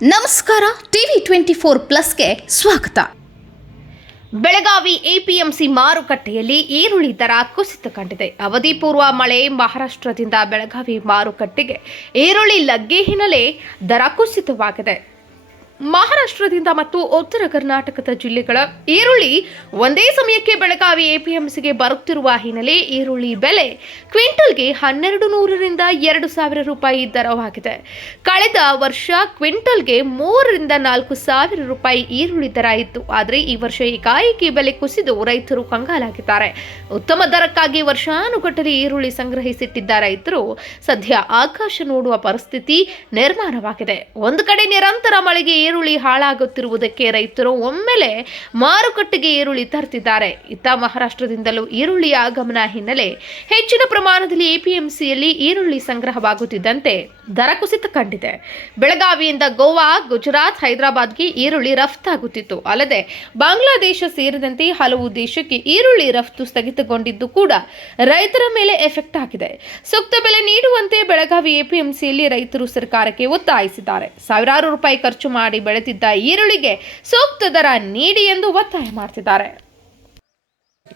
ನಮಸ್ಕಾರ. TV24+ಗೆ ಸ್ವಾಗತ. ಬೆಳಗಾವಿ ಎಪಿಎಂಸಿ ಮಾರುಕಟ್ಟೆಯಲ್ಲಿ ಈರುಳ್ಳಿ ದರ ಕುಸಿತ ಕಂಡಿದೆ. ಅವಧಿ ಪೂರ್ವ ಮಳೆ ಮಹಾರಾಷ್ಟ್ರದಿಂದ ಬೆಳಗಾವಿ ಮಾರುಕಟ್ಟೆಗೆ ಈರುಳ್ಳಿ ಲಗ್ಗೆ ಹಿನ್ನೆಲೆ ದರ ಕುಸಿತವಾಗಿದೆ. ಮಹಾರಾಷ್ಟ್ರದಿಂದ ಮತ್ತು ಉತ್ತರ ಕರ್ನಾಟಕದ ಜಿಲ್ಲೆಗಳ ಈರುಳ್ಳಿ ಒಂದೇ ಸಮಯಕ್ಕೆ ಬೆಳಗಾವಿ ಎಪಿಎಂಸಿಗೆ ಬರುತ್ತಿರುವ ಹಿನ್ನೆಲೆ ಈರುಳ್ಳಿ ಬೆಲೆ ಕ್ವಿಂಟಲ್ಗೆ 1200ರಿಂದ 2000 ರೂಪಾಯಿ ದರವಾಗಿದೆ. ಕಳೆದ ವರ್ಷ ಕ್ವಿಂಟಲ್ಗೆ 3ರಿಂದ 4000 ರೂಪಾಯಿ ಈರುಳ್ಳಿ ದರ ಇತ್ತು. ಆದರೆ ಈ ವರ್ಷ ಏಕಾಏಕಿ ಬೆಲೆ ಕುಸಿದು ರೈತರು ಕಂಗಾಲಾಗಿದ್ದಾರೆ. ಉತ್ತಮ ದರಕ್ಕಾಗಿ ವರ್ಷಾನುಗಟ್ಟಲೆ ಈರುಳ್ಳಿ ಸಂಗ್ರಹಿಸಿಟ್ಟಿದ್ದ ರೈತರು ಸದ್ಯ ಆಕಾಶ ನೋಡುವ ಪರಿಸ್ಥಿತಿ ನಿರ್ಮಾಣವಾಗಿದೆ. ಒಂದು ಕಡೆ ನಿರಂತರ ಮಳೆಗೆ ಈರುಳ್ಳಿ ಹಾಳಾಗುತ್ತಿರುವುದಕ್ಕೆ ರೈತರು ಒಮ್ಮೆಲೆ ಮಾರುಕಟ್ಟೆಗೆ ಈರುಳ್ಳಿ ತರುತ್ತಿದ್ದಾರೆ. ಇತ್ತ ಮಹಾರಾಷ್ಟ್ರದಿಂದಲೂ ಈರುಳ್ಳಿ ಆಗಮನ ಹಿನ್ನೆಲೆ ಹೆಚ್ಚಿನ ಪ್ರಮಾಣದಲ್ಲಿ ಎಪಿಎಂಸಿಯಲ್ಲಿ ಈರುಳ್ಳಿ ಸಂಗ್ರಹವಾಗುತ್ತಿದ್ದಂತೆ ದರ ಕುಸಿತ ಕಂಡಿದೆ. ಬೆಳಗಾವಿಯಿಂದ ಗೋವಾ, ಗುಜರಾತ್, ಹೈದರಾಬಾದ್ಗೆ ಈರುಳ್ಳಿ ರಫ್ತಾಗುತ್ತಿತ್ತು. ಅಲ್ಲದೆ ಬಾಂಗ್ಲಾದೇಶ ಸೇರಿದಂತೆ ಹಲವು ದೇಶಕ್ಕೆ ಈರುಳ್ಳಿ ರಫ್ತು ಸ್ಥಗಿತಗೊಂಡಿದ್ದು ಕೂಡ ರೈತರ ಮೇಲೆ ಎಫೆಕ್ಟ್ ಆಗಿದೆ. ಸೂಕ್ತ ಬೆಲೆ ನೀಡುವಂತೆ ಬೆಳಗಾವಿ ಎಪಿಎಂಸಿಯಲ್ಲಿ ರೈತರು ಸರ್ಕಾರಕ್ಕೆ ಒತ್ತಾಯಿಸಿದ್ದಾರೆ. ಸಾವಿರಾರು ರೂಪಾಯಿ ಖರ್ಚು ಮಾಡಿ ಬೆಳೆದಿದ್ದ ಈರುಳ್ಳಿಗೆ ಸೂಕ್ತ ದರ ನೀಡಿ ಎಂದು ಒತ್ತಾಯ ಮಾಡ್ತಿದ್ದಾರೆ.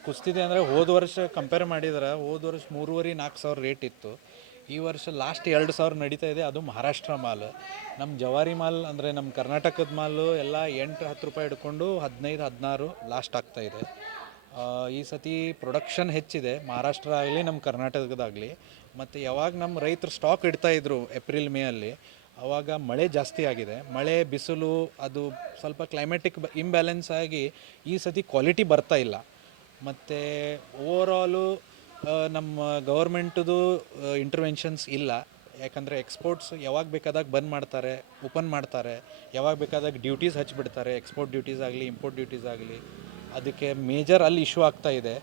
ಕುಸ್ತಿದೆ ಅಂದರೆ ಹೋದ ವರ್ಷ ಕಂಪೇರ್ ಮಾಡಿದ್ರೆ ಹೋದ ವರ್ಷ 3,500-4 ಸಾವಿರ ರೇಟ್ ಇತ್ತು. ಈ ವರ್ಷ ಲಾಸ್ಟ್ 2,000 ನಡೀತಾ ಇದೆ. ಅದು ಮಹಾರಾಷ್ಟ್ರ ಮಾಲ್. ನಮ್ಮ ಜವಾರಿ ಮಾಲ್ ಅಂದರೆ ನಮ್ಮ ಕರ್ನಾಟಕದ ಮಾಲು ಎಲ್ಲ 8-10 ರೂಪಾಯಿ ಹಿಡ್ಕೊಂಡು 15-16 ಲಾಸ್ಟ್ ಆಗ್ತಾ ಇದೆ. ಈ ಸತಿ ಪ್ರೊಡಕ್ಷನ್ ಹೆಚ್ಚಿದೆ, ಮಹಾರಾಷ್ಟ್ರ ಆಗಲಿ ನಮ್ಮ ಕರ್ನಾಟಕದಾಗಲಿ. ಮತ್ತು ಯಾವಾಗ ನಮ್ಮ ರೈತರು ಸ್ಟಾಕ್ ಇಡ್ತಾಯಿದ್ರು ಏಪ್ರಿಲ್ ಮೇ ಅಲ್ಲಿ, ಆವಾಗ ಮಳೆ ಜಾಸ್ತಿ ಆಗಿದೆ. ಮಳೆ ಬಿಸಿಲು ಅದು ಸ್ವಲ್ಪ ಕ್ಲೈಮೆಟಿಕ್ ಇಂಬ್ಯಾಲೆನ್ಸ್ ಆಗಿ ಈ ಸತಿ ಕ್ವಾಲಿಟಿ ಬರ್ತಾ ಇಲ್ಲ. ಮತ್ತು ಓವರಾಲು ನಮ್ಮ ಗೌರ್ಮೆಂಟದು ಇಂಟರ್ವೆನ್ಷನ್ಸ್ ಇಲ್ಲ. ಯಾಕಂದರೆ ಎಕ್ಸ್ಪೋರ್ಟ್ಸ್ ಯಾವಾಗ ಬೇಕಾದಾಗ ಬಂದ್ ಮಾಡ್ತಾರೆ, ಓಪನ್ ಮಾಡ್ತಾರೆ, ಯಾವಾಗ ಬೇಕಾದಾಗ ಡ್ಯೂಟೀಸ್ ಹಚ್ಚಿಬಿಡ್ತಾರೆ. ಎಕ್ಸ್ಪೋರ್ಟ್ ಡ್ಯೂಟೀಸ್ ಆಗಲಿ, ಇಂಪೋರ್ಟ್ ಡ್ಯೂಟೀಸ್ ಆಗಲಿ. ಅದಕ್ಕೆ ಮೇಜರ್ ಅಲ್ಲಿ ಇಶ್ಯೂ ಆಗ್ತಾ ಇದೆ.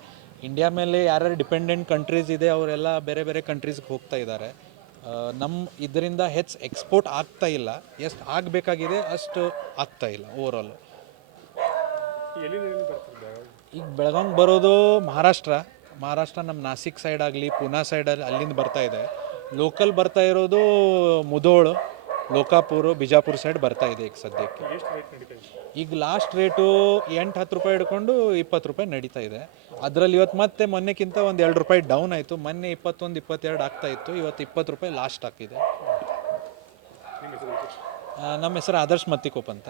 ಇಂಡಿಯಾ ಮೇಲೆ ಯಾರ್ಯಾರು ಡಿಪೆಂಡೆಂಟ್ ಕಂಟ್ರೀಸ್ ಇದೆ ಅವರೆಲ್ಲ ಬೇರೆ ಬೇರೆ ಕಂಟ್ರೀಸ್ಗೆ ಹೋಗ್ತಾ ಇದ್ದಾರೆ. ನಮ್ಮ ಇದರಿಂದ ಎಕ್ಸ್ಪೋರ್ಟ್ ಆಗ್ತಾ ಇಲ್ಲ. ಎಷ್ಟು ಆಗಬೇಕಾಗಿದೆ ಅಷ್ಟು ಆಗ್ತಾ ಇಲ್ಲ ಓವರಾಲು. ಈಗ ಬೆಳಗಾವಿಗೆ ಬರೋದು ಮಹಾರಾಷ್ಟ್ರ ನಮ್ಮ ನಾಸಿಕ್ ಸೈಡ್ ಆಗಲಿ, ಪೂನಾ ಸೈಡಲ್ಲಿ ಅಲ್ಲಿಂದ ಬರ್ತಾ ಇದೆ. ಲೋಕಲ್ ಬರ್ತಾ ಇರೋದು ಮುಧೋಳ್, ಲೋಕಾಪುರ, ಬಿಜಾಪುರ ಸೈಡ್ ಬರ್ತಾ ಇದೆ ಈಗ ಸದ್ಯಕ್ಕೆ. ಈಗ ಲಾಸ್ಟ್ ರೇಟು 8-10 ರೂಪಾಯಿ ಹಿಡ್ಕೊಂಡು 20 ರೂಪಾಯಿ ನಡೀತಾ ಇದೆ. ಅದರಲ್ಲಿ ಇವತ್ತು ಮತ್ತೆ ಮೊನ್ನೆಕ್ಕಿಂತ ಒಂದು 2 ರೂಪಾಯಿ ಡೌನ್ ಆಯಿತು. ಮೊನ್ನೆ 21-22 ಆಗ್ತಾ ಇತ್ತು, ಇವತ್ತು 20 ರೂಪಾಯಿ ಲಾಸ್ಟ್ ಆಗ್ತಿದೆ. ನಮ್ಮ ಹೆಸರು ಆದರ್ಶ್ ಮತ್ತಿಕೋಪ್ ಅಂತ.